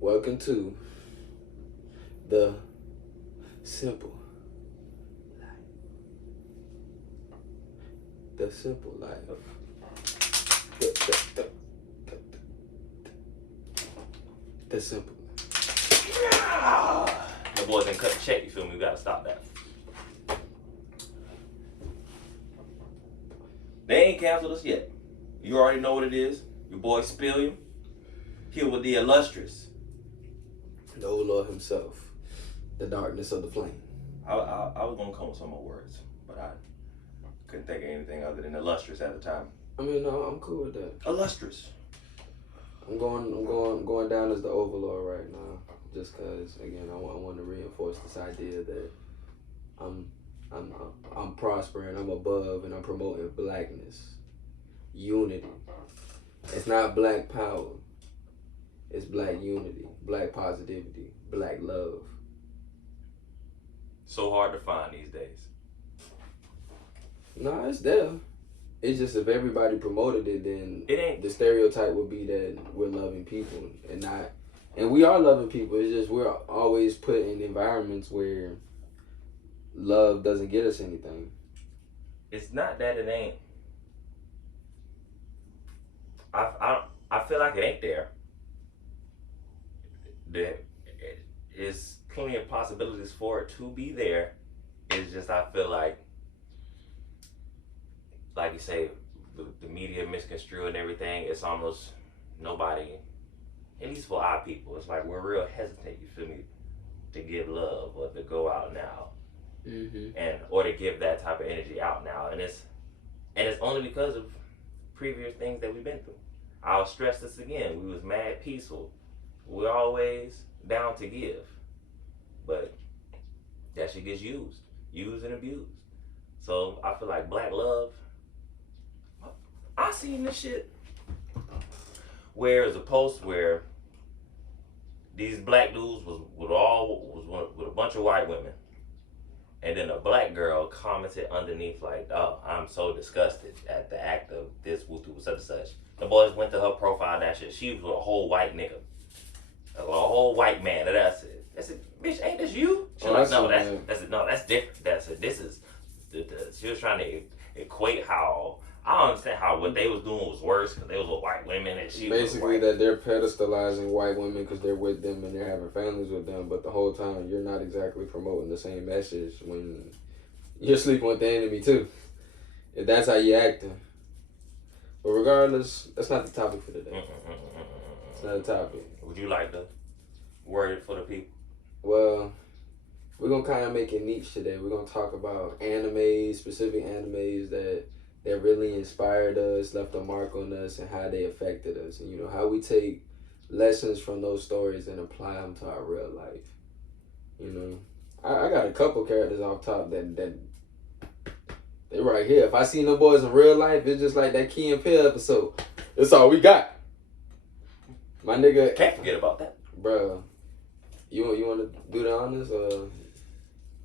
Welcome to the simple life. The simple life. The simple life. The boys didn't cut the check, you feel me? We gotta stop that. They ain't canceled us yet. You already know what it is. Your boy Spilliam. Here with the illustrious. The old Lord himself. The darkness of the flame. I was gonna come with some more words, but I couldn't think of anything other than illustrious at the time. I mean, no, I'm cool with that. Illustrious. I'm going down as the overlord right now, just cause again I want to reinforce this idea that I'm prospering, I'm above, and I'm promoting blackness, unity. It's not black power. It's black unity, black positivity, black love. So hard to find these days. Nah, it's there. It's just if everybody promoted it, then It ain't. the stereotype would be that we're loving people and not, and we are loving people. It's just we're always put in environments where love doesn't get us anything. It's not that it ain't. I feel like it ain't there. There is plenty of possibilities for it to be there. It's just I feel like you say, the media misconstrued and everything. It's almost nobody, at least for our people. It's like we're real hesitant. You feel me? To give love or to go out now, or to give that type of energy out now, and it's only because of previous things that we've been through. I'll stress this again. We was mad peaceful. We're always down to give, but that shit gets used and abused. So I feel like black love. I seen this shit where it's a post where these black dudes was with a bunch of white women, and then a black girl commented underneath like, "Oh, I'm so disgusted at the act of this woo such and such." The boys went to her profile and that shit. She was with a whole white nigga, a whole white man. And that's it. I said, "Bitch, ain't this you?" She was like, "No, that's different. This is." She was trying to equate how. I don't understand how what they was doing was worse because they was with white women and she Basically, was that they're pedestalizing white women because they're with them and they're having families with them, but the whole time you're not exactly promoting the same message when you're sleeping with the enemy too. If that's how you acting. But regardless, that's not the topic for today. It's not a topic. Would you like to word it for the people? Well, we're going to kind of make it niche today. We're going to talk about animes, specific animes that really inspired us, left a mark on us, and how they affected us. And, you know, how we take lessons from those stories and apply them to our real life. You know, I got a couple characters off top that they right here. If I seen them boys in real life, it's just like that Key and Peele episode. That's all we got. My nigga. Can't forget about that. Bro, you want to do the honors?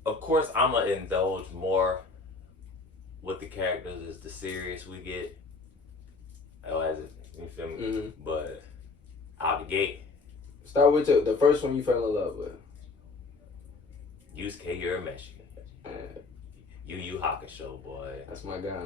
Of course, I'm going to indulge more with the characters as the serious we get. You feel me? Mm-hmm. But out the gate. Start with the first one you fell in love with. Yusuke Urameshi. Yu Yu Hakusho, boy. That's my guy.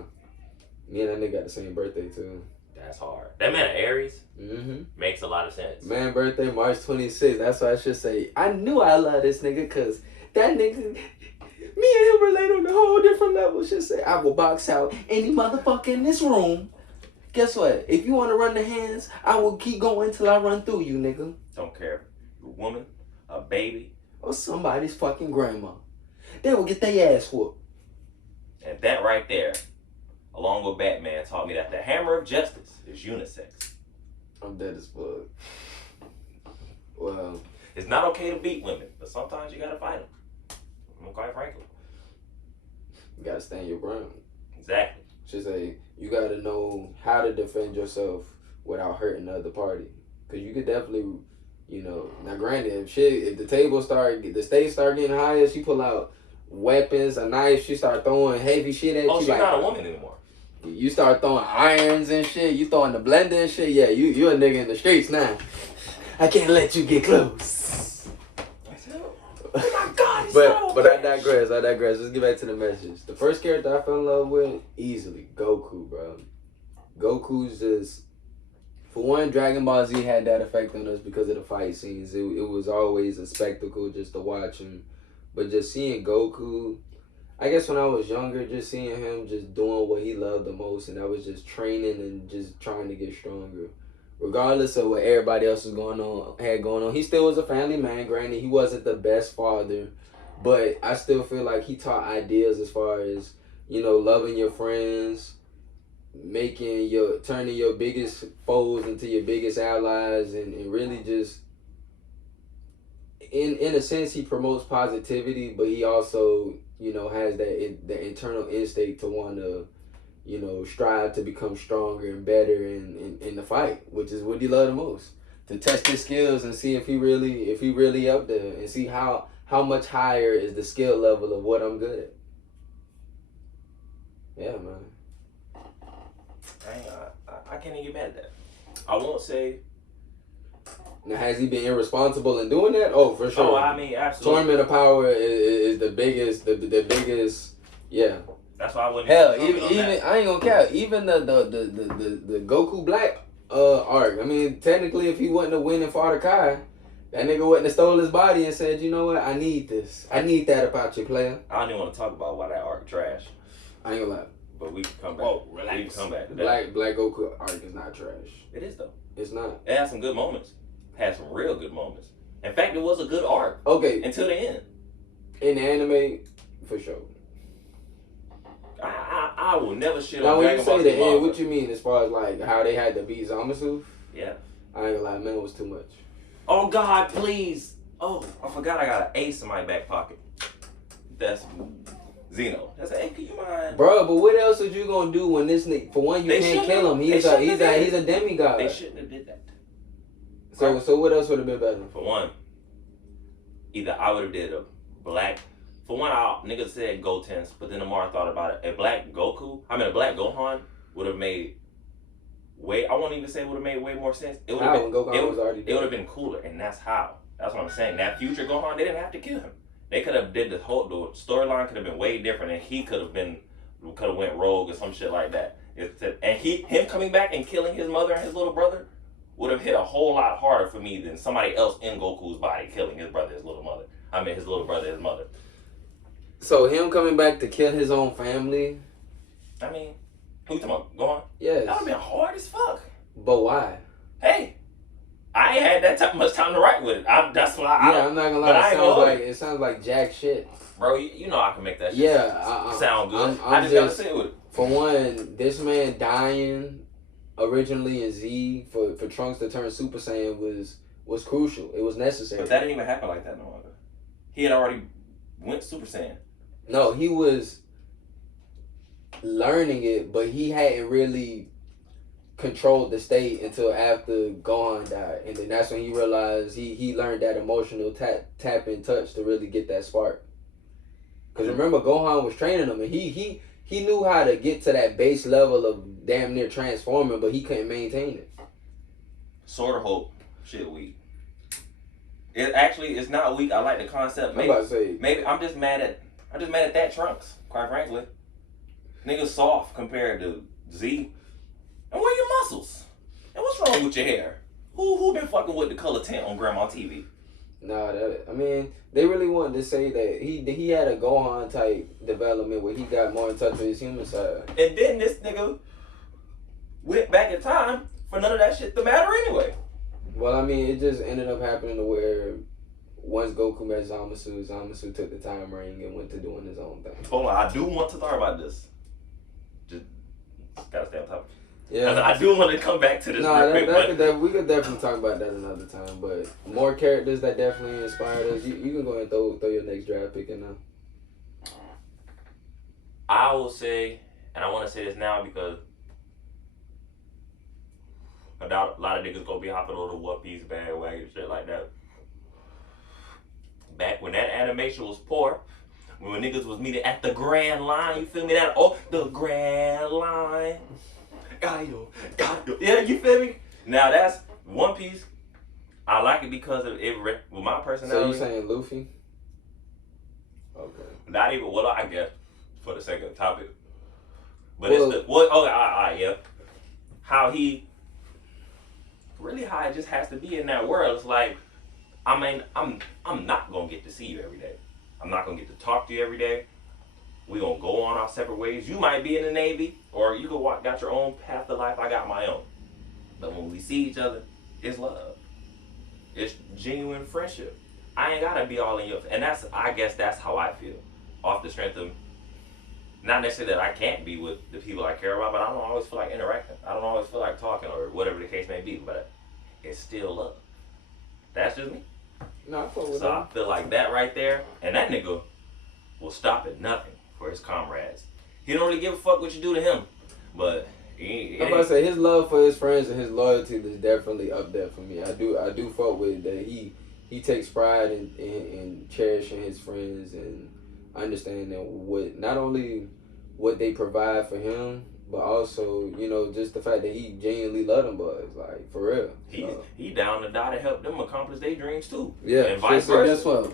Me and that nigga got the same birthday too. That's hard. That man Aries Mm-hmm. makes a lot of sense. Man birthday March 26th. That's why I should say I knew I love this nigga because that nigga, me and him relate on a whole different level. Should say I will box out any motherfucker in this room. Guess what? If you want to run the hands, I will keep going till I run through you, nigga. Don't care. A woman, a baby, or somebody's fucking grandma. They will get their ass whooped. And that right there, along with Batman, taught me that the hammer of justice is unisex. I'm dead as fuck. Well, it's not okay to beat women, but sometimes you gotta fight them. Quite frankly. You gotta stand your ground. Exactly. Should say you gotta know how to defend yourself without hurting the other party. Cause you could definitely, you know. Now, granted, if the stakes start getting higher, she pull out weapons, a knife, she start throwing heavy shit at you. Oh, she's not a woman anymore. You start throwing irons and shit. You throwing the blender and shit. Yeah, you a nigga in the streets now. I can't let you get close. Oh my God, he's so But I digress. Let's get back to the message. The first character I fell in love with, easily, Goku, bro. Goku's just, for one, Dragon Ball Z had that effect on us because of the fight scenes. It was always a spectacle just to watch him. But just seeing Goku, I guess when I was younger, just seeing him just doing what he loved the most, and that was just training and just trying to get stronger. Regardless of what everybody else was had going on, he still was a family man. Granted, he wasn't the best father, but I still feel like he taught ideas as far as, loving your friends, turning your biggest foes into your biggest allies, and really just, in a sense, he promotes positivity, but he also, has that internal instinct to want to, strive to become stronger and better in the fight, which is what he loved the most. To test his skills and see if he really up there, and see how much higher is the skill level of what I'm good at. Yeah, man. I can't even get mad at that. I won't say. Now, has he been irresponsible in doing that? Oh, for sure. Oh, I mean, absolutely. Tournament of Power is the biggest, the biggest. Yeah. That's why I wouldn't. Hell, even I ain't gonna count. Even the Goku Black arc. I mean, technically, if he wasn't a winning Father Kai, that nigga wouldn't have stole his body and said, you know what, I need this. I need that about you, player. I don't even want to talk about why that arc trash. I ain't gonna lie. But we can come back. Whoa, relax. We can come back to that. Black Goku arc is not trash. It is though. It's not. It had some good moments. Had some real good moments. In fact, it was a good arc. Okay. Until the end. In the anime, for sure. I will never shit now, on Dragon Ball Z. Now, when you say the end, what you mean as far as like how they had to beat Zamasu? Yeah. I ain't gonna lie, man, it was too much. Oh God, please! Oh, I forgot I got an ace in my back pocket. That's Zeno. That's hey, can you mind? Bro, but what else are you gonna do when this nigga? For one, you can't kill him. He's a demigod. They shouldn't have did that. So what else would have been better? For one, either I would have did a black. For one, niggas said Gotenks, but then the more I thought about it, a black Gohan would have made I won't even say would have made way more sense. It would have been cooler, and that's how. That's what I'm saying. That future Gohan, they didn't have to kill him. They could have did the storyline could have been way different, and he could have went rogue or some shit like that. And him coming back and killing his mother and his little brother would have hit a whole lot harder for me than somebody else in Goku's body killing his brother, his little mother. I mean, his little brother, his mother. So him coming back to kill his own family? I mean, who you talking about? Gohan? Yes. That would have been hard as fuck. But why? Hey, I ain't had that much time to write with it. That's why I'm not gonna lie. It sounds like jack shit. Bro, you know I can make that shit sound good. I just gotta sit with it. For one, this man dying originally in Z for Trunks to turn Super Saiyan was crucial. It was necessary. But that didn't even happen like that no longer. He had already went Super Saiyan. No, he was learning it, but he hadn't really controlled the state until after Gohan died. And then that's when he realized he learned that emotional tap and touch to really get that spark. Because remember, Gohan was training him, and he knew how to get to that base level of damn near transforming, but he couldn't maintain it. Sword of Hope, shit weak. It's not weak. I like the concept. Maybe I'm just mad at that Trunks, quite frankly. Niggas soft compared to Z. And where your muscles? And what's wrong with your hair? Who been fucking with the color tint on Grandma TV? Nah, they really wanted to say that he had a Gohan type development where he got more in touch with his human side. And then this nigga went back in time for none of that shit to matter anyway. Well, I mean, it just ended up happening to where once Goku met Zamasu took the time ring and went to doing his own thing. Hold on, I do want to talk about this. Just gotta stay on topic. Yeah, I do want to come back to this. We could definitely talk about that another time. But more characters that definitely inspired us. You can go ahead and throw your next draft pick in now. I will say, and I want to say this now because a lot of niggas gonna be hopping on the One Piece bandwagon and shit like that. Back when that animation was poor, when niggas was meeting at the Grand Line, you feel me? The Grand Line. Got you. Yeah, you feel me? Now that's One Piece. I like it because of it with my So personality. you saying Luffy? Okay. Not even well, I guess for the sake of the topic, but Well- it's the what? Oh, yeah. How he really how it just has to be in that world. It's like, I mean, I'm not gonna get to see you every day. I'm not gonna get to talk to you every day. We gonna go on our separate ways. You might be in the Navy, or you got your own path of life. I got my own. But when we see each other, it's love. It's genuine friendship. I ain't gotta be all in your, and I guess that's how I feel, off the strength of, not necessarily that I can't be with the people I care about, but I don't always feel like interacting. I don't always feel like talking or whatever the case may be. But it's still love. That's just me. No, I fuck with So that. I feel like that right there, and that nigga will stop at nothing for his comrades. He don't really give a fuck what you do to him, but I'm about to say his love for his friends and his loyalty is definitely up there for me. I do fuck with that. He takes pride in cherishing his friends and understanding what not only what they provide for him, but also just the fact that he genuinely love them boys, like for real. He down to die to help them accomplish their dreams too. Yeah, and vice so versa. guess what?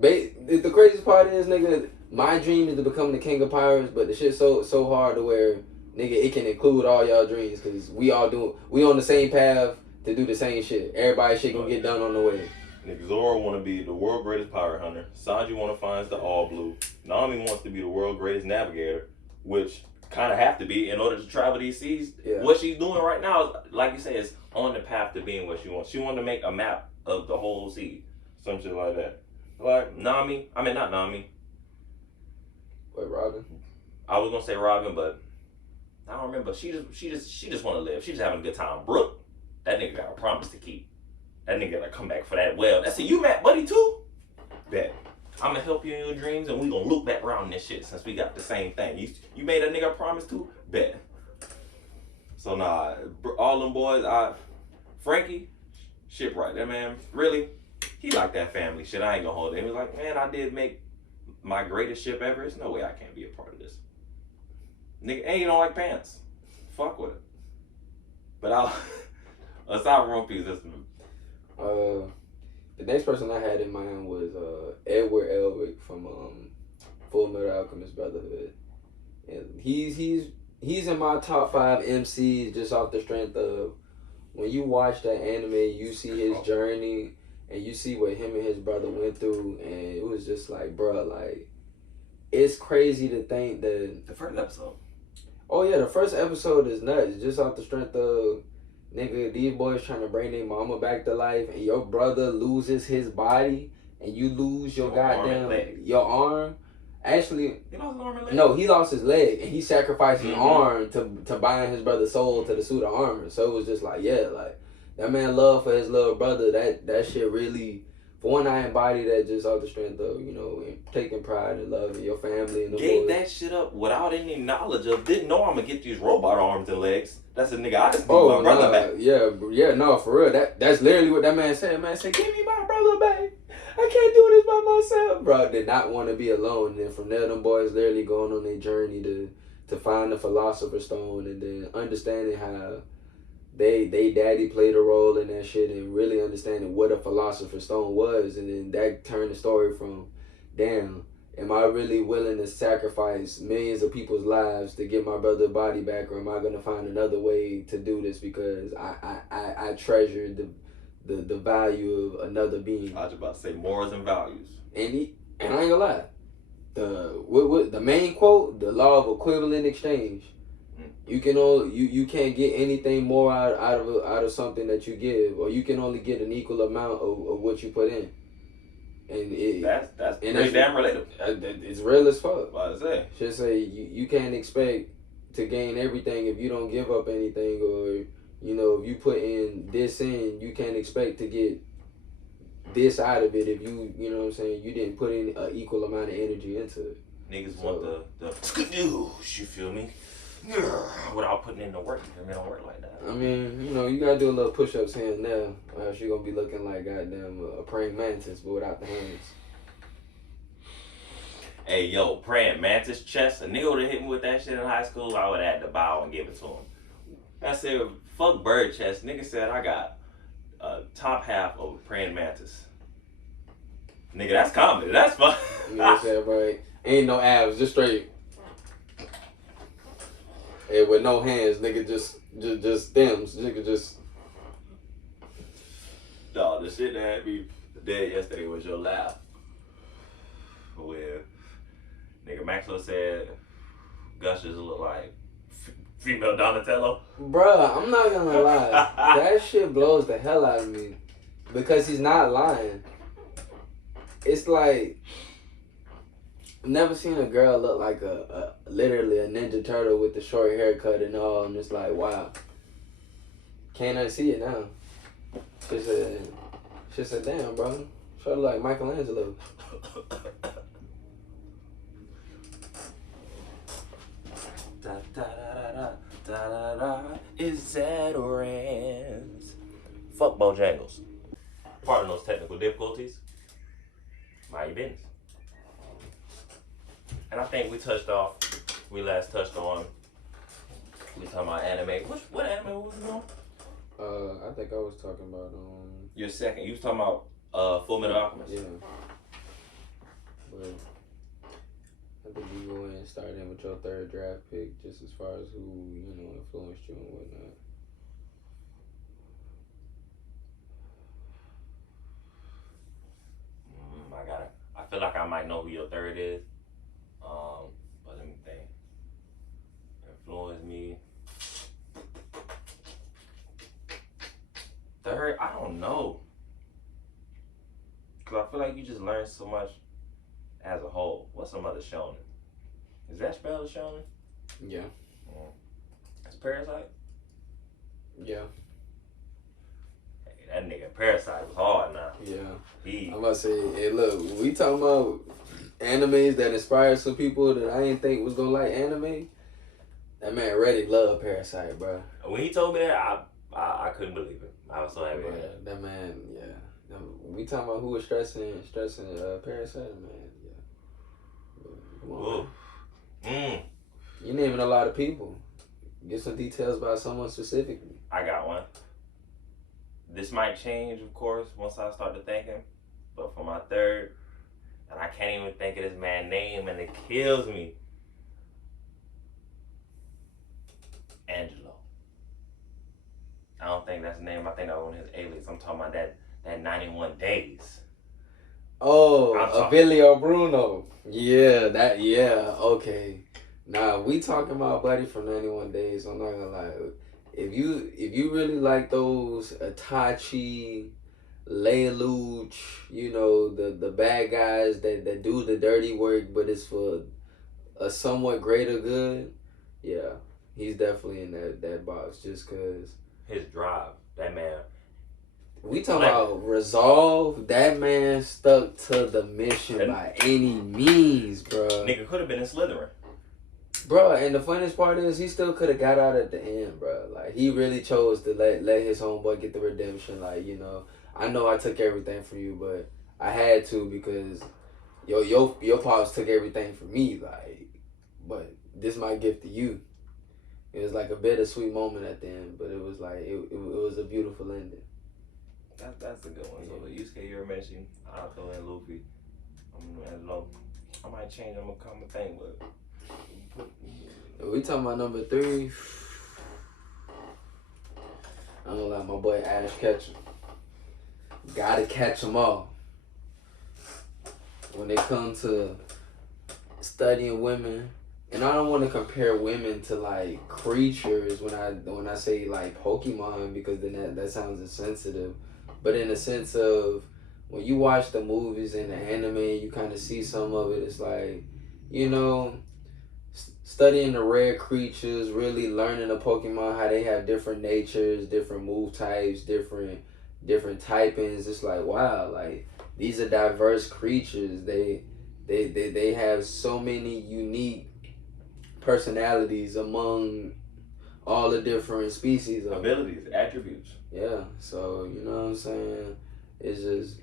The craziest part is, nigga, my dream is to become the king of pirates, but the shit's so hard to where, nigga, it can include all y'all dreams, because we on the same path to do the same shit. Everybody's shit gonna get done on the way. Nigga, Zoro want to be the world greatest pirate hunter. Sanji want to find the all blue. Nami wants to be the world greatest navigator, which Kind of have to be in order to travel these seas. Yeah. What she's doing right now, is, like you say, is on the path to being what she wants. She wanted to make a map of the whole sea. some shit like that. Like not Nami. Wait, Robin? I was gonna say Robin, but I don't remember. She just want to live. She's having a good time. Brooke, that nigga got a promise to keep. That nigga gotta come back for that well. That's a you Matt buddy too. Bet. I'm gonna help you in your dreams, and we gonna loop back around this shit since we got the same thing. You made a nigga a promise too. Bet. So nah, all them boys. Frankie, shipwright. That man really, he like that family shit. I ain't gonna hold it. He was like, man, I did make my greatest ship ever. There's no way I can't be a part of this. Nigga, and you don't like pants. Fuck with it. But aside from Peace, The next person I had in mind was Edward Elric from Full Metal Alchemist Brotherhood, and he's in my top 5 MCs just off the strength of when you watch that anime, you see his journey and you see what him and his brother went through, and it was just like, bruh, like it's crazy to think that the first episode. Oh yeah, the first episode is nuts. Just off the strength of, nigga, these boys trying to bring their mama back to life, and your brother loses his body, and you lose your your arm. Actually, He lost his arm and leg? no, he lost his leg, and he sacrificed his arm to bind his brother's soul to the suit of armor. So it was just like, yeah, like that man love for his little brother. That shit really. For one, I embody that just off the strength of, taking pride and love in your family and the Gave boys. that shit up without any knowledge of. Didn't know I'm gonna get these robot arms and legs. That's a nigga. I just need my brother back. Yeah, no, for real. That's literally what that man said. Man said, "Give me my brother back. I can't do this by myself." Bro, did not want to be alone. And then from there, them boys literally going on their journey to find the Philosopher's Stone, and then understanding how they daddy played a role in that shit, and really understanding what a Philosopher's Stone was, and then that turned the story from, damn, am I really willing to sacrifice millions of people's lives to get my brother's body back, or am I gonna find another way to do this because I treasure the value of another being. I was about to say morals and values. And I ain't gonna lie, the main quote, the law of equivalent exchange. You can't get anything more out of something that you give, or you can only get an equal amount of what you put in. And That's pretty damn relatable. It's real as fuck. What I say? Just say you can't expect to gain everything if you don't give up anything, or if you put in this in, you can't expect to get this out of it if you know what I'm saying, you didn't put in an equal amount of energy into it. Niggas want the skadoosh, you feel me? Without putting in the work. You don't work like that. I mean, you gotta do a little push-ups here and there, or else you're gonna be looking like goddamn a praying mantis, but without the hands. Hey, yo, praying mantis chest. A nigga would have hit me with that shit in high school, I would have had to bow and give it to him. I said, fuck bird chest. Nigga said, I got top half of a praying mantis. Nigga, that's comedy. That's fun. You know what I'm saying, bro? Ain't no abs, just straight. And with no hands, nigga, just stems. Nigga, just. No, the shit that had me dead yesterday was your laugh. With nigga Maxwell said Gushers look like female Donatello. Bruh, I'm not gonna lie. That shit blows the hell out of me. Because he's not lying. It's like, I've never seen a girl look like literally a Ninja Turtle with the short haircut and all, and it's like, wow. Can't unsee it now. She said, damn, bro. Sort of like Michelangelo. Da da da da da da da. Is that Rams? Fuck Bojangles. Pardon those technical difficulties. Mind your business. And I think we last touched on. We talking about anime. What anime was it on? I think I was talking about Your second. You was talking about Full Metal Alchemist. yeah. But I think you go in and start in with your third draft pick, just as far as who, influenced you and whatnot. I feel like I might know who your third is. But let me think. Influenced me. Third, I don't know. Cause I feel like you just learn so much as a whole. What's some other shonen? Is that spelled shonen? Yeah. It's Parasite? Yeah. Hey, that nigga Parasite was hard now. Yeah. I'm about to say, hey, look, we talking about animes that inspired some people that I didn't think was gonna like anime. That man really loved Parasite, bro. When he told me that, I couldn't believe it. I was so happy. But that man, yeah. We talking about who was stressing Parasite, man. Yeah. Come on. Man. You naming a lot of people. Get some details about someone specifically. I got one. This might change, of course, once I start to thinking. But for my third, and I can't even think of this man's name, and it kills me. Angelo. I don't think that's the name. I think that was his alias. I'm talking about that 91 Days. Oh, Avilio Bruno. Yeah, okay. Nah, we talking about Buddy from 91 Days. I'm not gonna lie. If you really like those Itachi, Lelouch, the bad guys that do the dirty work, but it's for a somewhat greater good, yeah, he's definitely in that box just cause his drive, that man. We talking about resolve. That man stuck to the mission by any means, bro. Nigga could have been in Slytherin. Bro, and the funniest part is he still could have got out at the end, bro. Like, he really chose to let his homeboy get the redemption. Like, I know I took everything from you, but I had to because your pops took everything from me. Like, but this my gift to you. It was like a bittersweet moment at the end, but it was like it was a beautiful ending. That's a good one. So Yusuke Urameshi, I'll throw in Luffy. I might change them a common thing, but we talking about number 3. I'm gonna let my boy Ash Ketchum. Gotta catch them all. When they come to studying women, and I don't want to compare women to like creatures when I say like Pokemon, because then that sounds insensitive. But in the sense of when you watch the movies and the anime, you kind of see some of it. It's like, studying the rare creatures, really learning the Pokemon, how they have different natures, different move types, different typings. It's like, wow, like these are diverse creatures. They have so many unique personalities among all the different species of abilities, attributes. Yeah, so you know what I'm saying? It's just,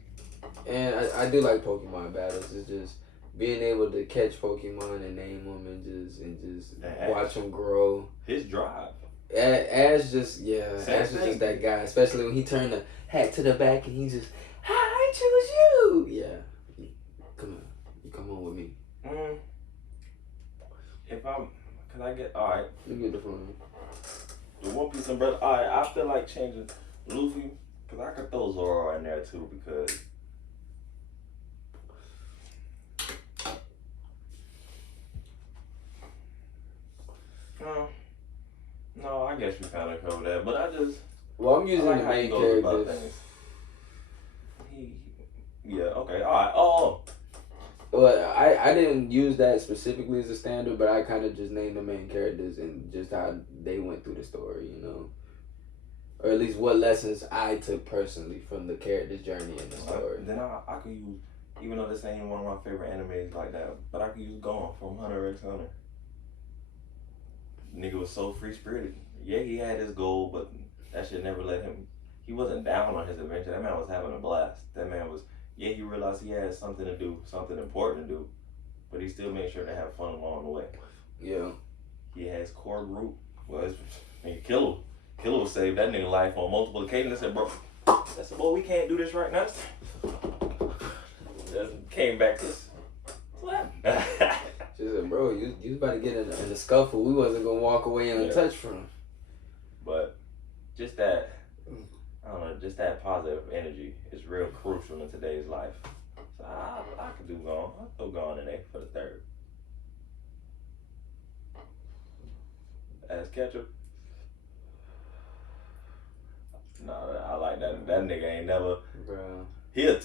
and I do like Pokemon battles. It's just being able to catch Pokemon and name them and just watch them grow. His drive. Ash just Same Ash was thing. just that guy, especially when he turned the hat to the back and he just, I choose you. Yeah, come on, you come on with me. If I'm, can I get all right? You get the phone. The One Piece umbrella. All right, I feel like changing Luffy because I could throw Zoro in there too because. No, I guess we kind of covered that, but I just. Well, I'm using I like the how he main goes about characters. things. Yeah, okay, all right. Oh, Well, I didn't use that specifically as a standard, but I kind of just named the main characters and just how they went through the story, you know, or at least what lessons I took personally from the character's journey in the story. Then I could use, even though this ain't one of my favorite animes like that, but I could use Gon from Hunter x Hunter. Nigga was so free spirited. Yeah, he had his goal, but that shit never let him. He wasn't down on his adventure. That man was having a blast. That man was. Yeah, he realized he had something to do, something important to do, but he still made sure to have fun along the way. Yeah. He had his core group. Well, it's nigga Killer saved that nigga life on multiple occasions. I said, bro, I said, boy, we can't do this right now. Just came back this. What? She said, bro, you about to get in a scuffle. We wasn't gonna walk away untouched from. But just that, I don't know, just that positive energy is real crucial in today's life. So I could do Gon. I'll throw Gon in there for the third. As Ketchup. No, I like that. That nigga ain't never. Bro.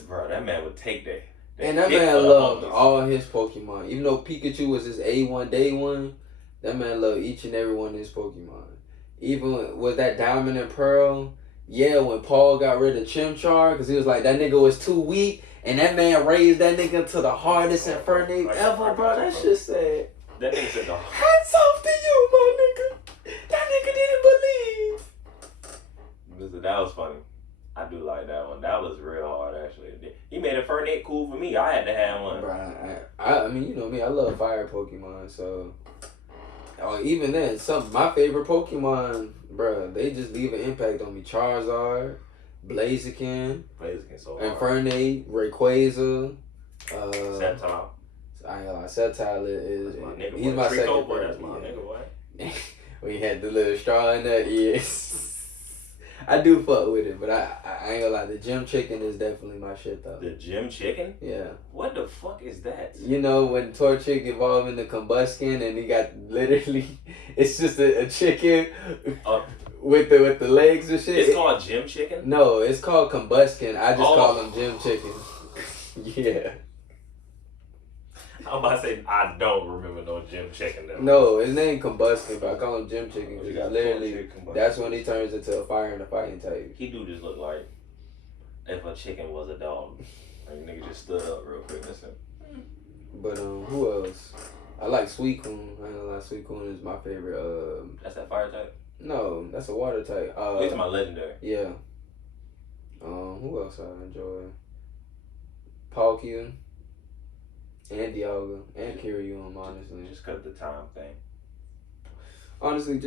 Bro, that man would take that. And that man loved all his Pokemon. Even though Pikachu was his A1 day one, that man loved each and every one of his Pokemon. Even with that Diamond and Pearl, yeah, when Paul got rid of Chimchar, because he was like, that nigga was too weak, and that man raised that nigga to the hardest Infernape ever, bro. That shit said, that nigga said, no. hats off to you, my nigga. That nigga didn't believe. That was funny. I do like that one. That was real hard, actually. He made Infernape cool for me. I had to have one. Bro, I mean, you know me. I love fire Pokemon, so... even then, my favorite Pokemon, bro, they just leave an impact on me. Charizard, Blaziken, so hard. Infernape, Rayquaza, Sceptile. I ain't gonna lie, Sceptile is my nigga, he's my second boy. favorite. That's my nigga, boy. We had the little straw in that, yes. I do fuck with it, but I ain't gonna lie, the gym chicken is definitely my shit though. The gym chicken? Yeah. What the fuck is that? You know when Torchic evolved into Combustion and he got literally, it's just a chicken with the legs and shit. It's called gym chicken? No, it's called Combustion. I just call them gym chicken. Yeah. I'm about to say I don't remember no gym chicken though. No, his name Combustion, but I call him gym chicken You because got literally Torchic, that's when he turns into a fire and a fighting type. He do just look like if a chicken was a dog. Like nigga just stood up real quick. That's it. But who else? I like Suicune. I ain't gonna lie, Suicune is my favorite. That's that fire type? No, that's a water type. You talking about legendary? Yeah. Who else I enjoy? Palkia. And Dialga. And Kyurem, honestly. Just cut the time thing. Honestly,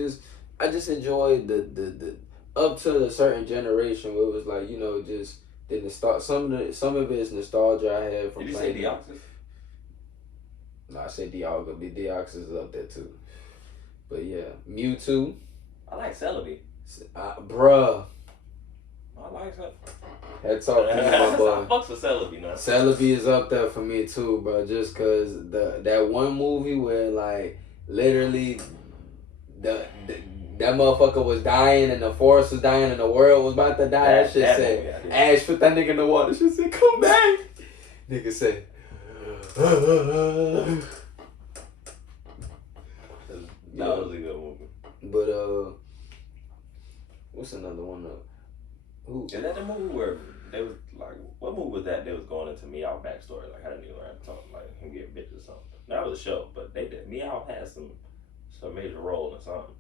I just enjoyed the up to a certain generation where it was like, you know, just some of it is nostalgia I had from Did you playing. say Deoxys? No, I said Dialga. The Deoxys is up there too. But yeah, Mewtwo. I like Celebi. Bruh. I like Celebi. Heads off to you, my boy. I fucks with Celebi now. Celebi is up there for me too, bro. Just cause that one movie where like literally that motherfucker was dying and the forest was dying and the world was about to die. That shit said, Ash put that nigga in the water. She said, come back. Nigga said, that was a good movie. But what's another one though? Who? Is that the movie where they was like, what movie was that? They was going into Meow backstory, like how did he learn to talk, like him get bitch or something. That was a show, but they did. Meow had some major role in something.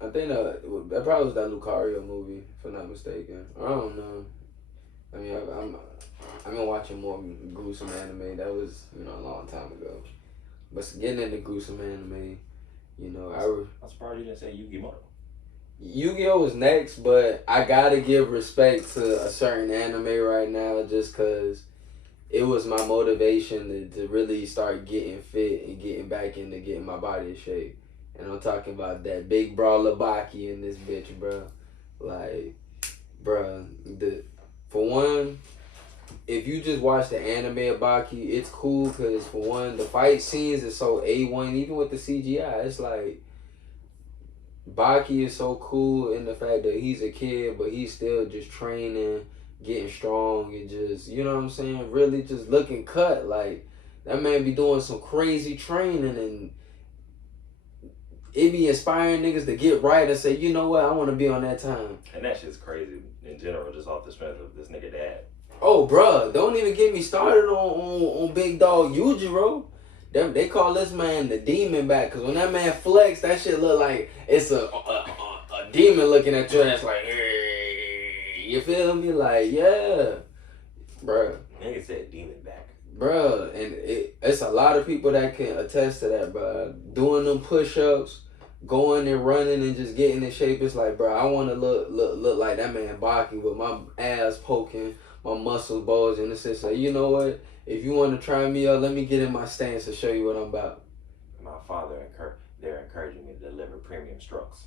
I think that probably was that Lucario movie, if I'm not mistaken. I don't know. I mean, I've been watching more gruesome anime. That was, you know, a long time ago. But getting into gruesome anime, you know, I'm surprised you didn't say Yu-Gi-Oh! Yu-Gi-Oh was next, but I gotta give respect to a certain anime right now just cause it was my motivation to really start getting fit and getting back into getting my body in shape. And I'm talking about that big brawler Baki in this bitch, bro. Like, bro, for one, if you just watch the anime of Baki, it's cool because for one, the fight scenes is so A1, even with the CGI. It's like Baki is so cool in the fact that he's a kid, but he's still just training, getting strong, and just, you know what I'm saying, really just looking cut. Like, that man be doing some crazy training, and it be inspiring niggas to get right and say, you know what, I want to be on that time. And that shit's crazy in general, just off the strength of this nigga dad. Oh, bruh, don't even get me started on Big Dog Yujiro. They call this man the demon back, because when that man flex, that shit look like it's a demon looking at your ass like, hey, you feel me? Like, yeah, bruh. Nigga said demon back. Bruh, and it's a lot of people that can attest to that, bruh. Doing them push-ups, going and running and just getting in shape, it's like, bruh, I want to look like that man Baki with my ass poking, my muscles bulging. It's just like, you know what? If you want to try me out, let me get in my stance to show you what I'm about. My father they're encouraging me to deliver premium strokes.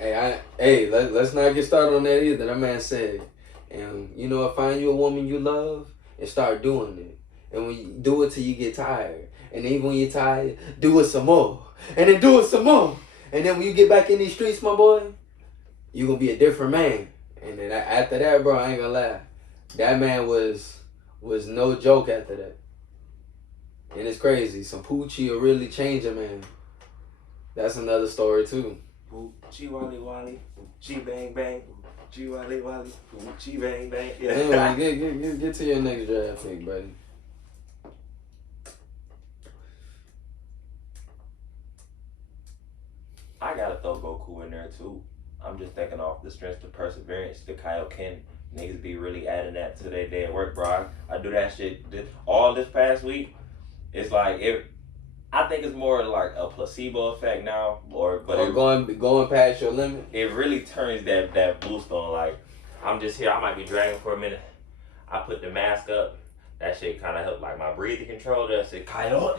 Let's not get started on that either. That man said, and you know, find you a woman you love and start doing it. And when you do it till you get tired, and then when you're tired, do it some more, and then do it some more, and then when you get back in these streets, my boy, you gonna be a different man. And then after that, bro, I ain't gonna lie, that man was no joke after that. And it's crazy. Some Poochie will really change a man. That's another story too. Poochie wally wally, G bang bang, G wally wally, Poochie bang bang. Yeah. Anyway, get to your next draft pick, buddy. I gotta throw Goku in there too. I'm just thinking off the strength of perseverance, the Kaioken. Niggas be really adding that to their day at work, bro. I do that shit all this past week. It's like I think it's more like a placebo effect now, going past your limit. It really turns that boost on. Like, I'm just here. I might be dragging for a minute. I put the mask up. That shit kind of helped like my breathing control. That shit Kyle.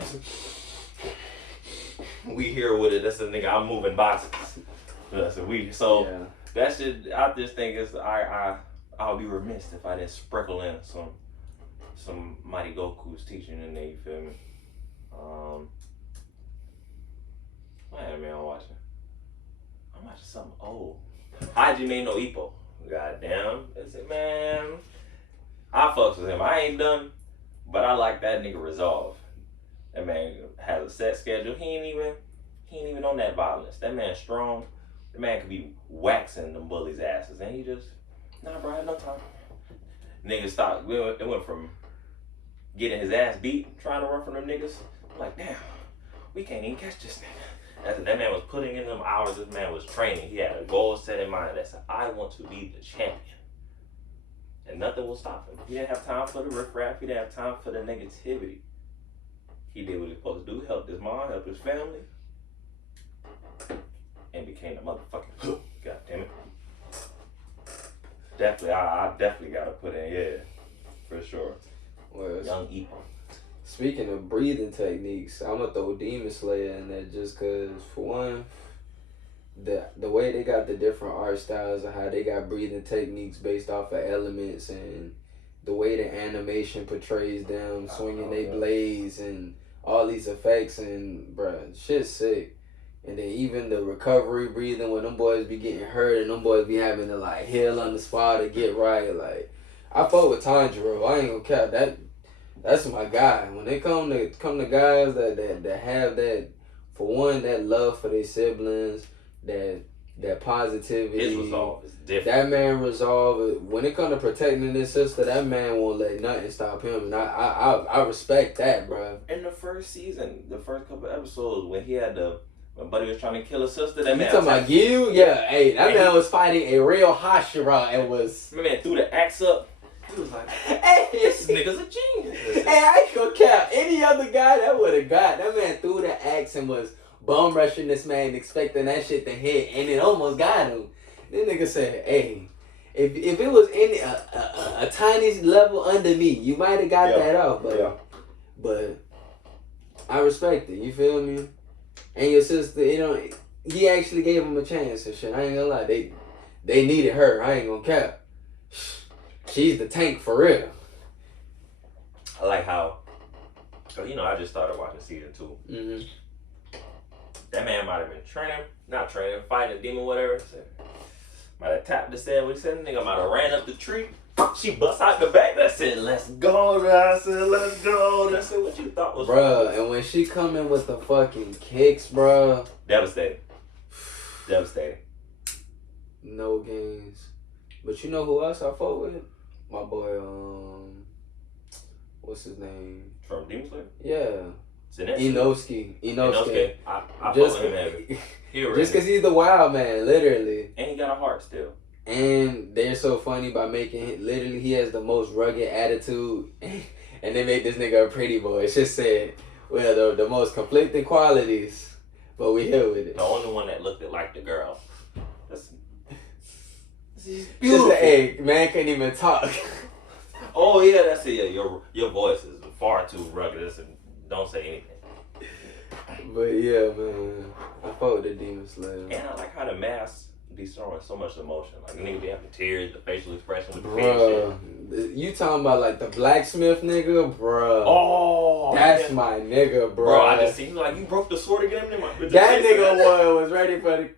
We here with it. That's the nigga. I'm moving boxes. That's a we. So yeah. That shit. I just think it's I'll be remiss if I didn't sprinkle in some Mighty Goku's teaching in there. You feel me? What anime I'm watching? I'm watching something old. Hajime no Ippo. Goddamn. I said, man, I fucks with him. I ain't done, but I like that nigga resolve. That man has a set schedule. He ain't even on that violence. That man's strong. The man could be waxing them bullies' asses, and he just, nah, bro, I have no time. Niggas stopped. It went from getting his ass beat, trying to run from them niggas. I'm like, damn, we can't even catch this nigga. That man was putting in them hours. This man was training. He had a goal set in mind that said, I want to be the champion. And nothing will stop him. He didn't have time for the riffraff. He didn't have time for the negativity. He did what he was supposed to do, helped his mom, helped his family, and became the motherfucking God damn it. Definitely, I definitely gotta put in, yeah, for sure. Well, Young Ippo. Speaking of breathing techniques, I'm gonna throw Demon Slayer in there just cause, for one, the way they got the different art styles and how they got breathing techniques based off of elements and the way the animation portrays them swinging their blades and all these effects, and bruh, shit's sick. And then even the recovery breathing when them boys be getting hurt and them boys be having to like heal on the spot to get right. Like, I fuck with Tanjiro. I ain't gonna cap that's my guy. When they come to guys that have that, for one, that love for their siblings, that positivity. His resolve is different. That man resolve. When it comes to protecting his sister, that man won't let nothing stop him. And I respect that, bro. In the first season, the first couple episodes, when he had when Buddy was trying to kill his sister, that man. You talking about Gyu? Yeah, hey, that man was fighting a real Hashira and was. My man threw the axe up. He was like, hey, this nigga's a genius. Hey, I ain't gonna cap. Any other guy that would have got. That man threw the axe and was bum rushing this man, expecting that shit to hit, and it almost got him. This nigga said, hey, if it was any a tiny level under me, you might have got that off, but I respect it. You feel me? And your sister, you know, he actually gave him a chance and shit. I ain't gonna lie, they needed her. I ain't gonna cap. She's the tank for real. I like how, cause you know I just started watching season 2. Mm-hmm. That man might have been fighting a demon, whatever. Might have tapped the said what he said. The nigga might have ran up the tree. She bust out the back. I said, let's go. I said, let's go. I said, what you thought was bruh, and when she come in with the fucking kicks, bruh. Devastating. No games. But you know who else I fought with? My boy, what's his name? From Demon Slayer? Yeah. Inosuke. I fought with him heavy. Just because he's the wild man, literally. And he got a heart still. And they're so funny by making him, literally, he has the most rugged attitude. And they made this nigga a pretty boy. It's just said, well, the most conflicting qualities, but we here with it. The only one that looked like the girl. That's beautiful. Just the man can't even talk. Oh, yeah, that's it. Yeah, your voice is far too rugged. Listen, don't say anything. But yeah, man, I fought with the Demon Slayer. And I like how the masks be showing so much emotion. Like, nigga be having tears, the facial expression with the bruh, you talking about like the blacksmith nigga, bruh. Oh, that's my nigga, bro. Bro, I just seen like you broke the sword again. That nigga was ready for the.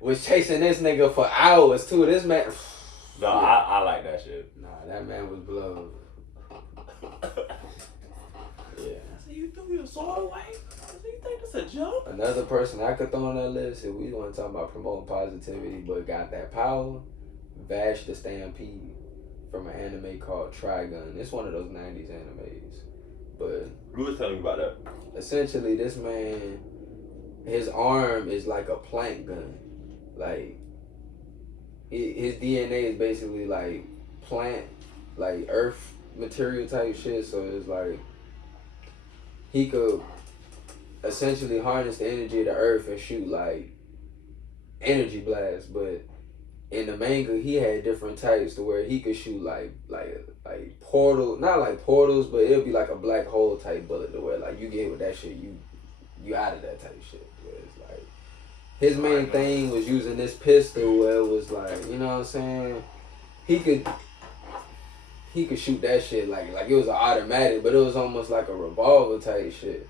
Was chasing this nigga for hours too. This man. No, I like that shit. Nah, that man was blown. Yeah. So you threw your sword away? You think that's a joke? Another person I could throw on that list, if we want to talk about promoting positivity but got that power, Vash the Stampede from an anime called Trigun. It's one of those 90s animes. But who was telling you about that? Essentially, this man, his arm is like a plank gun. Like, his DNA is basically like plant, like earth material type shit. So it's like he could essentially harness the energy of the earth and shoot like energy blasts. But in the manga, he had different types to where he could shoot like portal, not like portals, but it'll be like a black hole type bullet to where like you get hit with that shit, you out of that type shit. Where it's like his main thing was using this pistol where it was like, you know what I'm saying? He could shoot that shit like it was an automatic, but it was almost like a revolver type shit.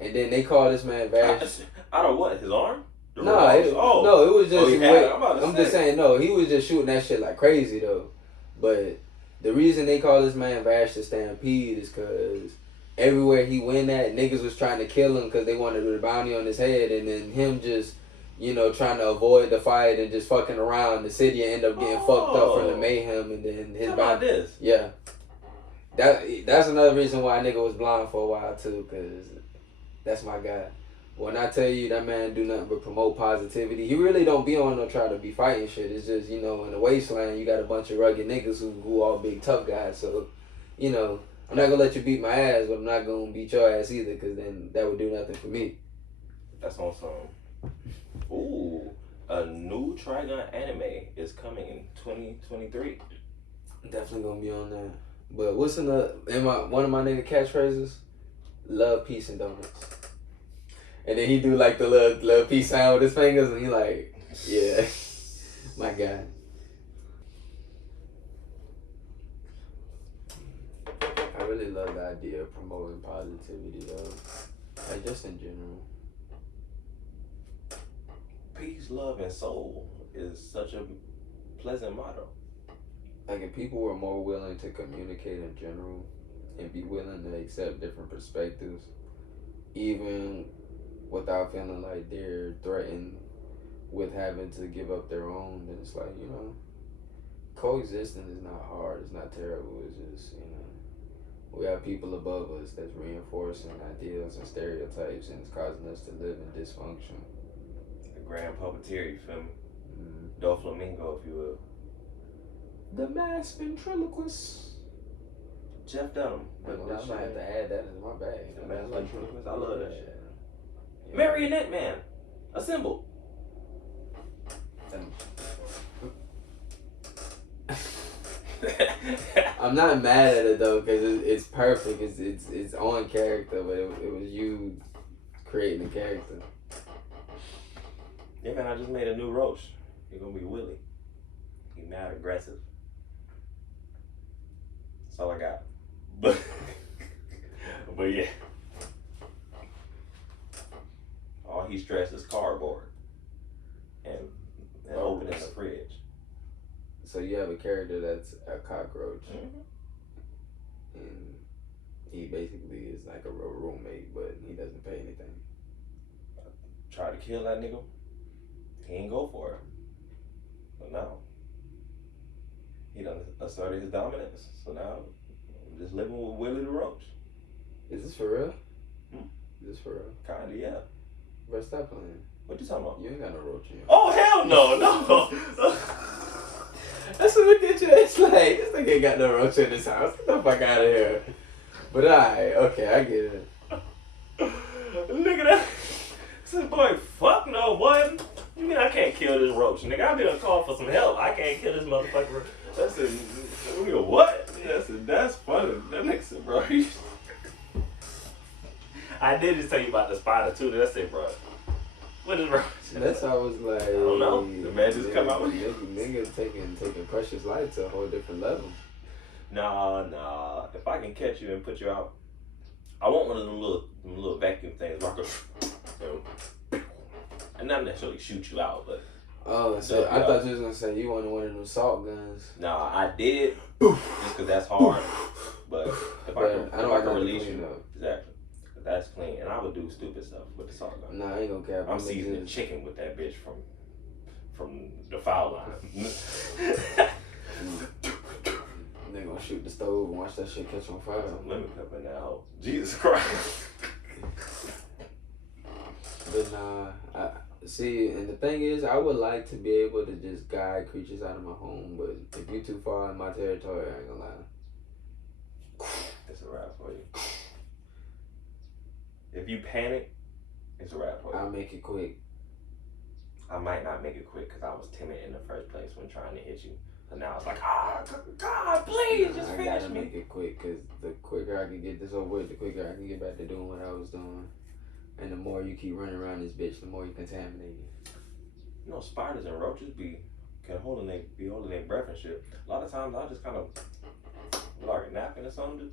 And then they call this man Vash. Out of what? His arm? No, it was just. I'm just saying, no, he was just shooting that shit like crazy though. But the reason they call this man Vash the Stampede is because everywhere he went at, niggas was trying to kill him because they wanted a bounty on his head, and then him just, you know, trying to avoid the fight and just fucking around the city and end up getting fucked up from the mayhem, and then his bounty. Yeah, that's another reason why a nigga was blind for a while too, because that's my guy. When I tell you that man do nothing but promote positivity, he really don't be on no try to be fighting shit. It's just, you know, in the wasteland, you got a bunch of rugged niggas who all big tough guys. So, you know, I'm not gonna let you beat my ass, but I'm not gonna beat your ass either, because then that would do nothing for me. That's on some. Ooh, a new Trigun anime is coming in 2023. Definitely gonna be on that. But what's one of my nigga catchphrases? Love, peace, and donuts. And then he do like the little peace sign with his fingers, and he like, yeah, my guy. I really love the idea of promoting positivity though, like just in general. Peace, love, and soul is such a pleasant motto. Like if people were more willing to communicate in general and be willing to accept different perspectives, even without feeling like they're threatened with having to give up their own, then it's like, you know, coexistence is not hard, it's not terrible, it's just, you know, we have people above us that's reinforcing ideals and stereotypes, and it's causing us to live in dysfunction. The grand puppeteer, you feel me? Doflamingo, if you will. The masked ventriloquist. Jeff Dunham. I'm gonna have to add that in my bag. The masked ventriloquist, I love that shit. Marionette Man, assemble. I'm not mad at it though, because it's perfect. It's on character, but it was you creating the character. Yeah, man, I just made a new roach. He's gonna be Willie. He mad aggressive. That's all I got. But yeah. All he stressed is cardboard. And opening the fridge. So you have a character that's a cockroach. Mm-hmm. And he basically is like a real roommate, but he doesn't pay anything. Tried to kill that nigga. He ain't go for it. But now, he done asserted his dominance. So now, I'm just living with Willie the Roach. Is this for real? Hmm? Is this for real? Kinda, yeah. Bro, stop playing. What you talking about? You ain't got no roach in here. Oh, hell no. That's what look at you. It's like, this nigga ain't got no roach in his house. Get the fuck out of here. But alright, okay, I get it. Nigga, that said, boy, fuck no, boy. You mean I can't kill this roach? Nigga, I be on call for some help. I can't kill this motherfucker. I said, what? I said, that's funny. That nigga said, bro. I did just tell you about the spider too. That's it, bro. What is wrong? That's how I was like. I don't know. The man just come out with nigga taking precious life to a whole different level. Nah. If I can catch you and put you out, I want one of them little vacuum things where I could, and not necessarily shoot you out, but. Oh, so I thought you was gonna say you wanted one of them salt guns. Nah, I did, just cause that's hard. But if I can release you, exactly. That's clean, and I would do stupid stuff with the salt gun. Nah, I ain't gonna care. I'm seasoning chicken with that bitch from the foul line. They gonna shoot the stove and watch that shit catch on fire. Lemon pepper in that hole. Jesus Christ. But nah, see, and the thing is, I would like to be able to just guide creatures out of my home, but if you too far in my territory, I ain't gonna lie. It's a wrap for you. If you panic, it's a wrap for you. I'll make it quick. I might not make it quick because I was timid in the first place when trying to hit you. So now it's like, God, please, just finish me. I gotta make it quick because the quicker I can get this over with, the quicker I can get back to doing what I was doing. And the more you keep running around this bitch, the more you contaminate it. You know, spiders and roaches be holding their breath and shit. A lot of times I just kind of like a napkin or something and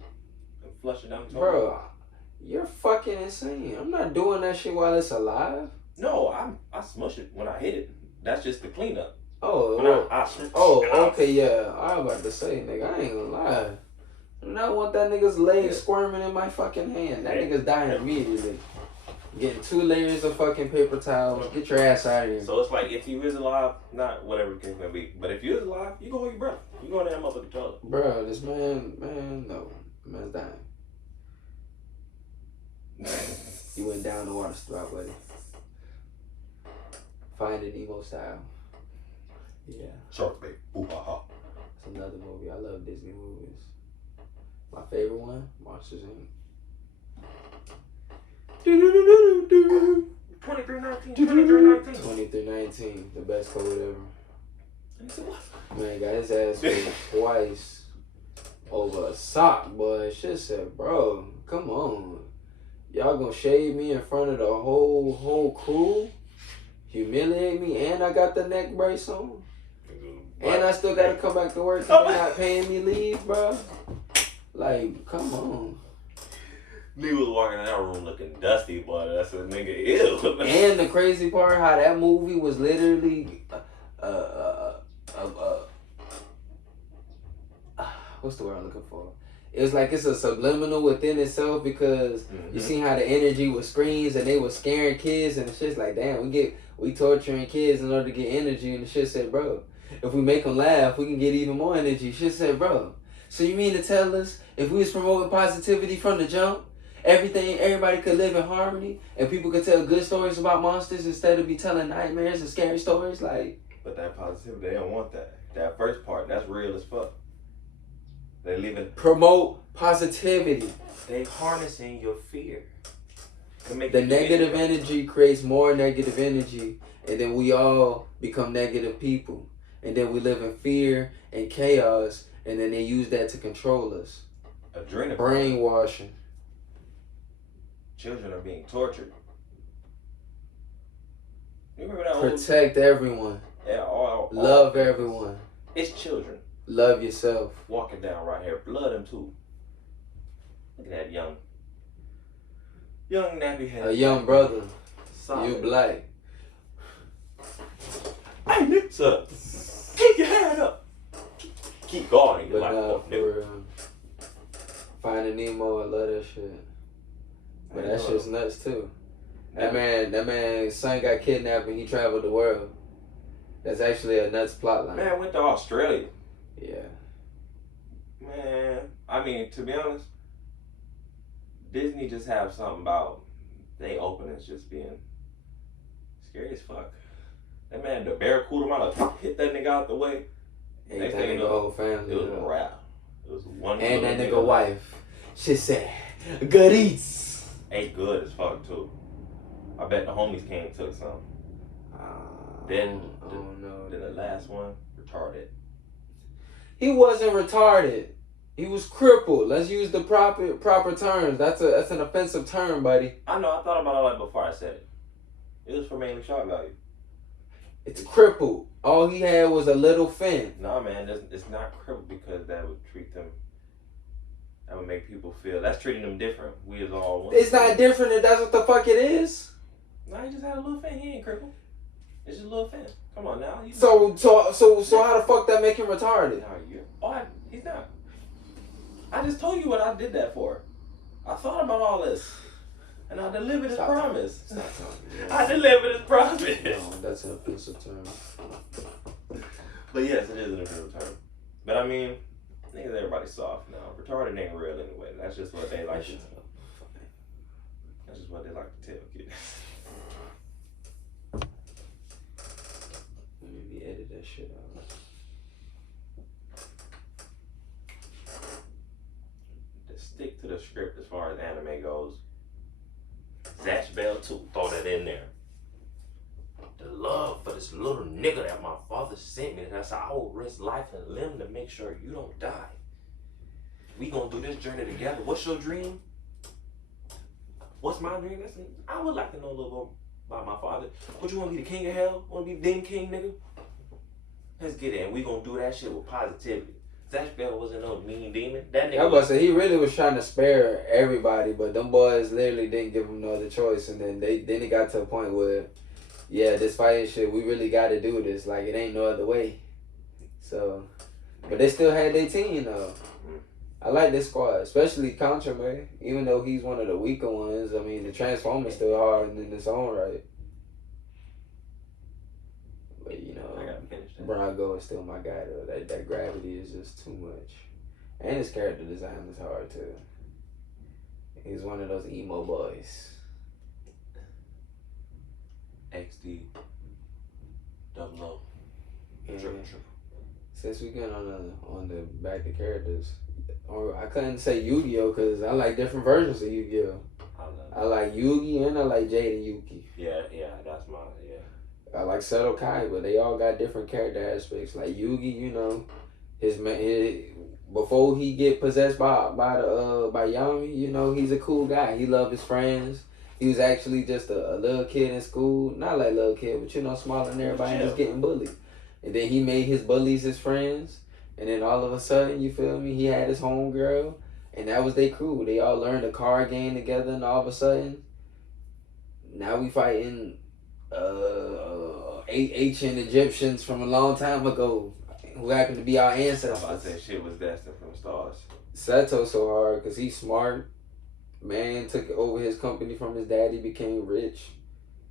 flush it down the toilet. Bro, you're fucking insane. I'm not doing that shit while it's alive. No, I smush it when I hit it. That's just the cleanup. Oh, okay, yeah. I was about to say, nigga, I ain't gonna lie. I do not want that nigga's leg squirming in my fucking hand. That nigga's dying immediately. Getting 2 layers of fucking paper towels. Get your ass out of here. So it's like, if you is alive, not whatever the case may be, but if you is alive, you go hold your breath. You go there and up at the toilet. Bro, this man, no. The man's dying. He went down the water spout, buddy. Finding Nemo style. Yeah. Shark bait. Ooh, ha, ha. It's another movie. I love Disney movies. My favorite one, Monsters Inc. 2319, the best code ever. Man got his ass beat twice over a sock, boy. Shit said, bro, come on. Y'all gonna shade me in front of the whole crew? Humiliate me, and I got the neck brace on? And I still gotta come back to work because they're not paying me leave, bro? Like, come on. Nigga was walking in that room looking dusty, but that's a nigga ill. And the crazy part, how that movie was literally, what's the word I'm looking for? It was like it's a subliminal within itself because you see how the energy with screens and they were scaring kids and the shit's like, damn, we torturing kids in order to get energy, and the shit said, bro, if we make them laugh, we can get even more energy. Shit said, bro, so you mean to tell us if we was promoting positivity from the jump, everybody could live in harmony and people could tell good stories about monsters instead of be telling nightmares and scary stories? Like, but that positivity, they don't want that. That first part, that's real as fuck. They leaving promote positivity. They harnessing your fear. The negative energy creates more negative energy, and then we all become negative people. And then we live in fear and chaos, and then they use that to control us. Adrenaline. Brainwashing. Children are being tortured. You remember that Protect everyone. Yeah, Love everyone. It's children. Love yourself. Walking down right here. Blood them too. Look at that young nappy head. A young brother. Solid. You black. Hey, Nick, sir. Keep your hand up. Keep guarding. But Like, for real. Finding Nemo, I love that shit. But that shit's nuts too. That man's son got kidnapped and he traveled the world. That's actually a nuts plotline. Man went to Australia. Yeah. Man, I mean, to be honest, Disney just have something about they openings just being scary as fuck. That man, the Barracuda might have hit that nigga out the way. Ain't that nigga whole family. It was a wrap. It was one. And that nigga wife. She said, good eats. Ate good as fuck too. I bet the homies came and took some. Then the last one, retarded. He wasn't retarded. He was crippled. Let's use the proper terms. That's an offensive term, buddy. I know. I thought about all that before I said it. It was for mainly shock value. It's crippled. All he had was a little fin. Nah, man, it's not crippled because that would treat them. That would make people feel that's treating them different. We is all one. It's not different if that's what the fuck it is. Nah, he just had a little fin. He ain't crippled. It's just a little fin. Come on now. So how the fuck that make him retarded? He's not. I just told you what I did that for. I thought about all this. And I delivered his promise. I delivered his promise. No, that's an offensive term. But yes, it is an offensive term. But I mean, niggas, everybody's soft now. Retarded ain't real anyway. That's just what they like. That's just what they like to tell kids. Maybe edit that shit out. Stick to the script as far as anime goes. Zatch Bell too, throw that in there. The love for this little nigga that my father sent me, that's how I will risk life and limb to make sure you don't die. We gonna do this journey together. What's your dream? What's my dream? I would like to know a little bit about my father. What, you wanna be the king of hell? Wanna be the demon king, nigga? Let's get in. We gonna do that shit with positivity. Zatch Bell wasn't no mean demon. That nigga. I was about to say he really was trying to spare everybody, but them boys literally didn't give him no other choice. And then it got to a point where, yeah, this fighting shit, we really got to do this. Like it ain't no other way. So, but they still had their team though. I like this squad, especially Contra, man. Even though he's one of the weaker ones, I mean the Transformers still hard in its own right. But you know, Brago is still my guy though. That gravity is just too much. And his character design is hard too. He's one of those emo boys. XD. Double O. And since we get on the back to characters, or I couldn't say Yu-Gi-Oh because I like different versions of Yu-Gi-Oh. I like Yugi and I like Jade and Yuki. Yeah, that's my I like Seto Kai, but they all got different character aspects. Like Yugi, you know, his before he get possessed by Yami, you know, he's a cool guy. He loved his friends. He was actually just a little kid in school, not like little kid, but you know, smaller than everybody, and just getting bullied. And then he made his bullies his friends, and then all of a sudden, you feel me? He had his homegirl, and that was their crew. They all learned a card game together, and all of a sudden, now we fighting ancient Egyptians from a long time ago who happen to be our ancestors. I said shit was destined from the stars. Seto so hard because he's smart. Man took over his company from his daddy, became rich.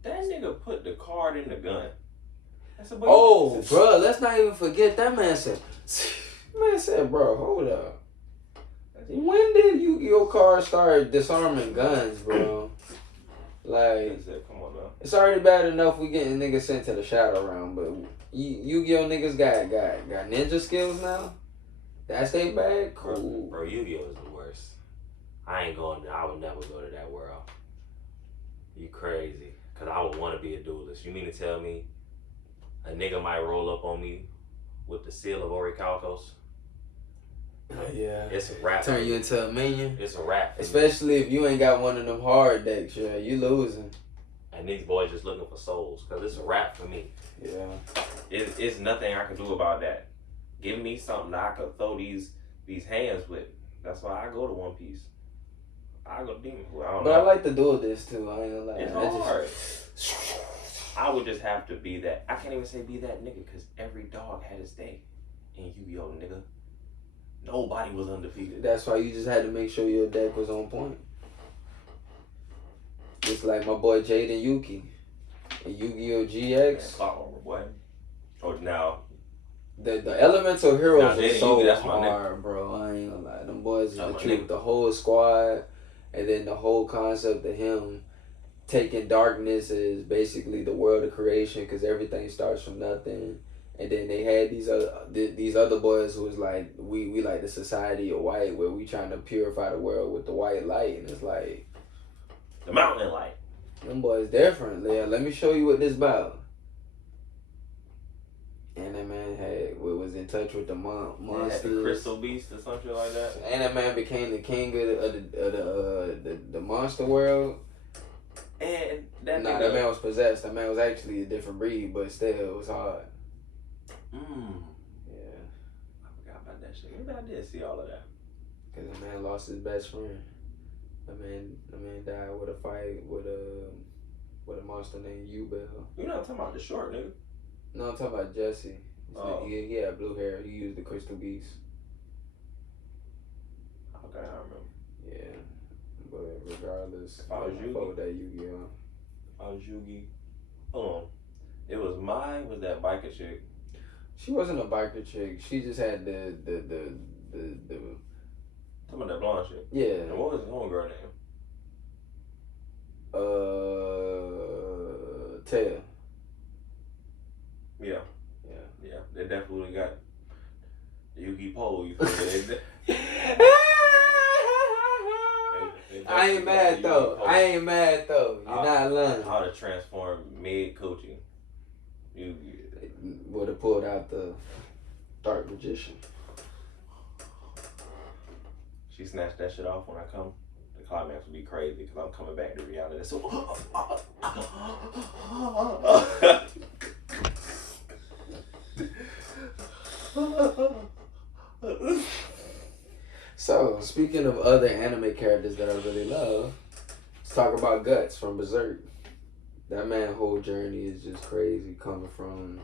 That nigga put the card in the gun. Oh, bro, let's not even forget that man said, bro, hold up. When did Yu-Gi-Oh cards start disarming guns, bro? Like, come on now. It's already bad enough we getting niggas sent to the shadow realm, but Yu-Gi-Oh niggas got ninja skills now. That's they bad. Cool. Bro, Yu-Gi-Oh is the worst. I ain't going there. I would never go to that world. You crazy. Cause I would want to be a duelist. You mean to tell me a nigga might roll up on me with the seal of Orichalcos? Yeah. It's a wrap. Turn you into a minion. It's a wrap. Especially if you ain't got one of them hard decks, yeah, you losing. And these boys just looking for souls. Cause it's a wrap for me. Yeah. It's nothing I can do about that. Give me something that I could throw these hands with. That's why I go to One Piece. I go to Demon Food. I don't But know. I like to do this too. I ain't gonna lie. It's hard. I would just have to be that. I can't even say be that nigga because every dog had his day in Yu-Gi-Oh, nigga. Nobody was undefeated. That's why you just had to make sure your deck was on point. Just like my boy Jaden Yuki and Yu-Gi-Oh GX. Clock Armor, boy. Oh, now. The Elemental Heroes Nah, are Jaden so Yuki, that's my hard, bro. I ain't gonna lie. Them boys is That's the my truth. nigga. The whole squad, and then the whole concept of him taking darkness is basically the world of creation because everything starts from nothing. And then they had these other boys who was like, we like the Society of White, where we trying to purify the world with the white light, and it's like The Mountain Light. them boys different. Yeah, let me show you what this about. And that man was in touch with the monsters. The Crystal Beast or something like that. And that man became the king of the monster world. And that Nah, that man was possessed. That man was actually a different breed, but still, it was hard. Yeah. I forgot about that shit. Maybe I did see all of that. Because the man lost his best friend. The man died with a fight with a monster named U-Bell. You're not talking about the short nigga. No, I'm talking about Jesse. Oh. He had blue hair. He used the Crystal Beast. Okay, I remember. Yeah. But regardless, I was Yugi. fuck with that Yu-Gi-Oh. I was Yugi. Hold on. It was that biker chick. She wasn't a biker chick. She just had the Talking about that blonde shit. yeah. And what was his homegirl name? Tail. Yeah. Yeah. Yeah. They definitely got the Yugi pole. You feel me? They I ain't mad though. I ain't mad though. You're not learning. How to transform mid coaching. You Would have pulled out the Dark Magician. She snatched that shit off when I come. The climax would be crazy because I'm coming back to reality. So, So, speaking of other anime characters that I really love, let's talk about Guts from Berserk. That man's whole journey is just crazy, coming from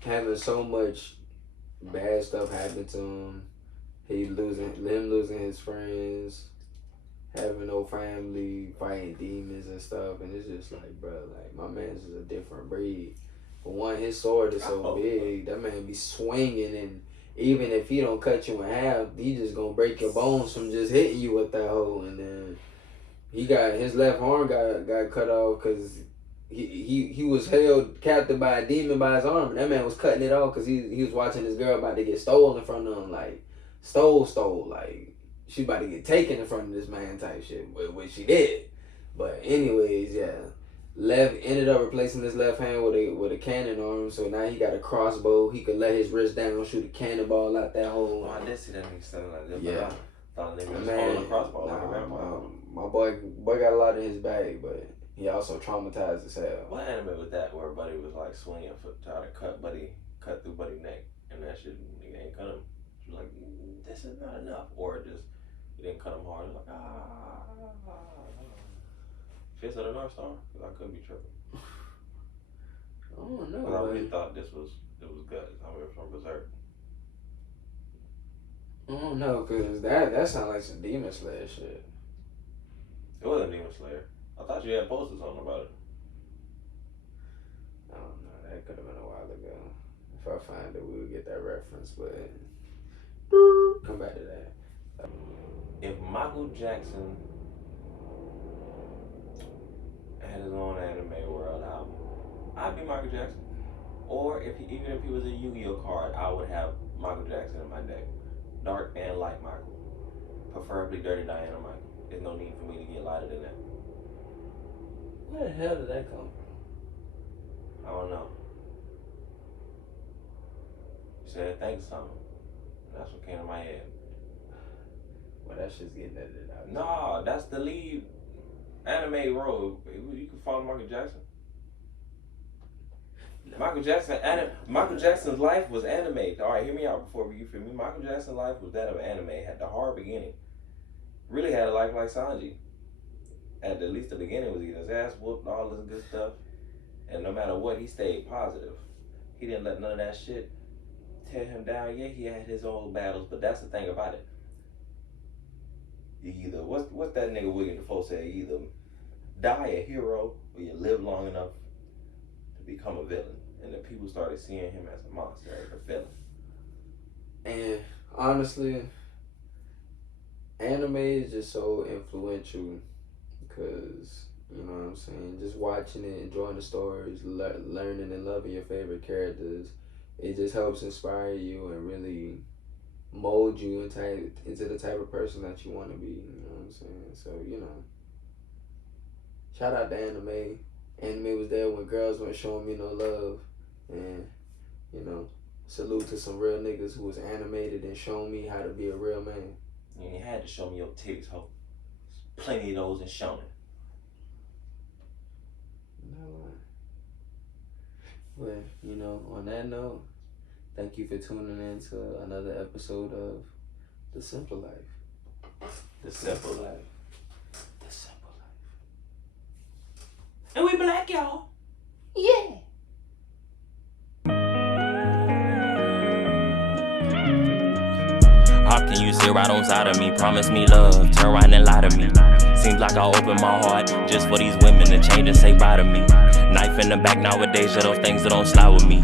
having so much bad stuff happen to him. Him losing his friends, having no family, fighting demons and stuff, and it's just like, bro, like my man's is a different breed. For one, his sword is so big, that man be swinging, and even if he don't cut you in half, he just gonna break your bones from just hitting you with that hoe. And then he got his left arm got cut off because he was held captive by a demon by his arm, and that man was cutting it off because he was watching his girl about to get stolen in front of him, like stole, like she about to get taken in front of this man type shit, which she did. But anyways, yeah, ended up replacing his left hand with a cannon arm, so now he got a crossbow. He could let his wrist down, shoot a cannonball out that hole. I did see that nigga standing like that. Yeah. But I thought nigga was Man, holding a crossbow like a vampire. my boy got a lot in his bag, but he also traumatized as hell. What anime was that where Buddy was like swinging for trying to cut through Buddy's neck, and that shit nigga ain't cut him. She was like, this is not enough, or just he didn't cut him hard. Like Fist of the North Star, because I could be tripping. I don't know. But I really thought it was Guts. I went from Berserk. I don't know, cause that sounds like some Demon Slayer shit. It wasn't Demon Slayer. I thought you had posted something about it. I don't know. That could have been a while ago. If I find it, we would get that reference. But come back to that. If Michael Jackson had his own anime world album, I'd be Michael Jackson. Or even if he was a Yu-Gi-Oh card, I would have Michael Jackson in my deck. Dark and light Michael. Preferably Dirty Diana Michael. There's no need for me to get lighter than that. Where the hell did that come from? I don't know. You said think of something. That's what came to my head. Well, that shit's getting edited out. No, that's the lead anime role. You can follow Michael Jackson. Michael Jackson's life was anime. All right, hear me out before you feel me. Michael Jackson's life was that of anime. Had the hard beginning. Really had a life like Sanji. At least the beginning was getting his ass whooped, all this good stuff. And no matter what, he stayed positive. He didn't let none of that shit tear him down. Yeah, he had his own battles, but that's the thing about it. You either, what's that nigga William Dafoe said? You either die a hero or you live long enough to become a villain. And then people started seeing him as a monster, as a villain. And honestly, anime is just so influential because, you know what I'm saying, just watching it, enjoying the stories, learning and loving your favorite characters, it just helps inspire you and really mold you into the type of person that you want to be, you know what I'm saying? So, you know, shout out to anime. Anime was there when girls weren't showing me no love. And, you know, salute to some real niggas who was animated and showing me how to be a real man. You ain't had to show me your titties, ho. Plenty of those in Shonen. No. Well, you know, on that note, thank you for tuning in to another episode of The Simple Life. The Simple Life. The Simple Life. And we black, y'all. Yeah. How can you sit right on side of me? Promise me love, turn around and lie to me. Seems like I open my heart just for these women to change and say bye to me. Knife in the back nowadays, yeah, those things that don't slide with me.